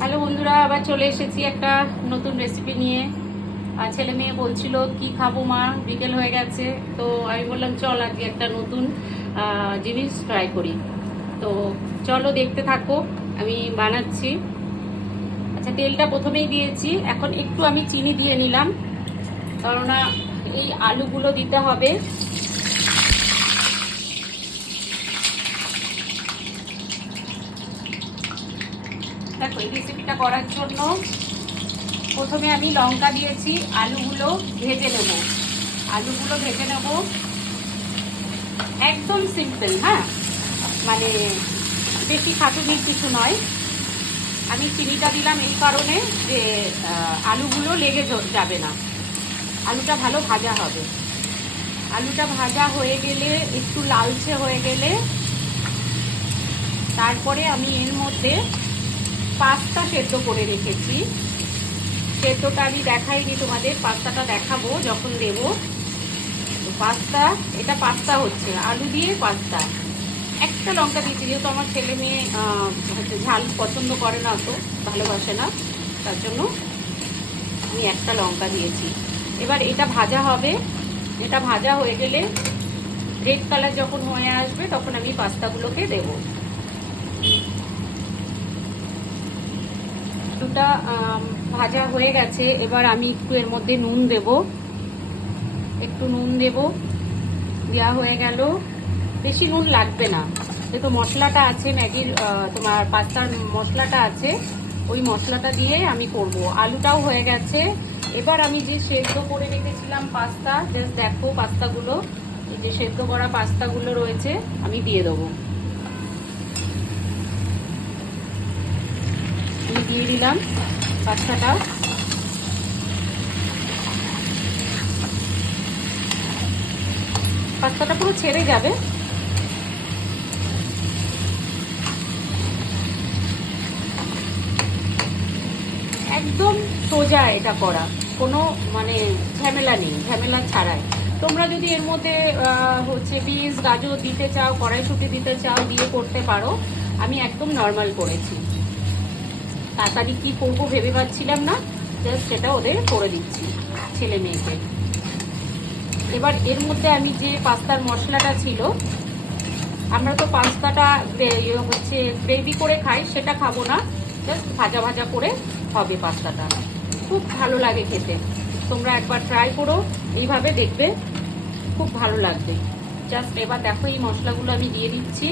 Hello বন্ধুরা, আবার চলে এসেছি একটা নতুন রেসিপি নিয়ে। আর ছেলে মেয়ে বলছিল কি খাবো মা, বিকেল হয়ে গেছে। তো আমি বললাম চল আজকে একটা নতুন জিনিস ট্রাই করি। তো চলো দেখতে থাকো, আমি বানাচ্ছি। আচ্ছা, তেলটা প্রথমেই দিয়েছি, এখন একটু আমি চিনি দিয়ে নিলাম, কেননা এই আলুগুলো দিতে হবে। দেখো, এই রেসিপিটা করার জন্য প্রথমে আমি লঙ্কা দিয়েছি, আলুগুলো ভেজে নেব। আলুগুলো ভেজে নেব একদম সিম্পল, হ্যাঁ, মানে বেশি খাটুনির কিছু নয়। আমি চিনিটা দিলাম এই কারণে যে আলুগুলো লেগে যাবে না, আলুটা ভালো ভাজা হবে। আলুটা ভাজা হয়ে গেলে, একটু লালচে হয়ে গেলে, তারপরে আমি এর মধ্যে পাস্তা সেদ্ধ করে রেখেছি। সেদ্ধটা আমি দেখাইনি তোমাদের, পাস্তাটা দেখাবো যখন দেব। পাস্তা, এটা পাস্তা হচ্ছে আলু দিয়ে পাস্তা। একটা লঙ্কা দিয়েছি, যেহেতু আমার ছেলে মেয়ে হচ্ছে ঝাল পছন্দ করে না, তো ভালোবাসে না, তার জন্য আমি একটা লঙ্কা দিয়েছি। এবার এটা ভাজা হবে। এটা ভাজা হয়ে গেলে, রেড কালার যখন হয়ে আসবে, তখন আমি পাস্তাগুলোকে দেব। আলুটা ভাজা হয়ে গেছে, এবার আমি একটু এর মধ্যে নুন দেব, একটু নুন দেব। দেওয়া হয়ে গেল। বেশি নুন লাগবে না, যেহেতু মশলাটা আছে ম্যাগির, তোমার পাস্তার মশলাটা আছে, ওই মশলাটা দিয়ে আমি করব। আলুটাও হয়ে গেছে। এবার আমি যে সেদ্ধ করে রেখেছিলাম পাস্তা, জাস্ট দেখো পাস্তাগুলো, এই যে সেদ্ধ করা পাস্তাগুলো রয়েছে, আমি দিয়ে দেবো। আমি দিয়ে দিলাম পাস্তাটা। পাস্তাটা পুরো ছেড়ে যাবে। একদম সোজা এটা করা, কোনো মানে ঝামেলা নেই, ঝামেলা ছাড়াই। তোমরা যদি এর মধ্যে হচ্ছে বিনস গাজর দিতে চাও, কড়াইশুঁটি দিতে চাও, দিয়ে করতে পারো। আমি একদম নর্মাল করেছি। তাড়াতাড়ি কি করবো ভেবে পাচ্ছিলাম না, জাস্ট সেটা ওদের করে দিচ্ছি, ছেলে মেয়েকে। এবার এর মধ্যে আমি যে পাস্তার মশলাটা ছিল, আমরা তো পাস্তাটা হচ্ছে গ্রেভি করে খাই, সেটা খাবো না, জাস্ট ভাজা ভাজা করে হবে পাস্তাটা। খুব ভালো লাগে খেতে। তোমরা একবার ট্রাই করো, এইভাবে দেখবে, খুব ভালো লাগবে। জাস্ট এবার দেখো, এই মশলাগুলো আমি দিয়ে দিচ্ছি।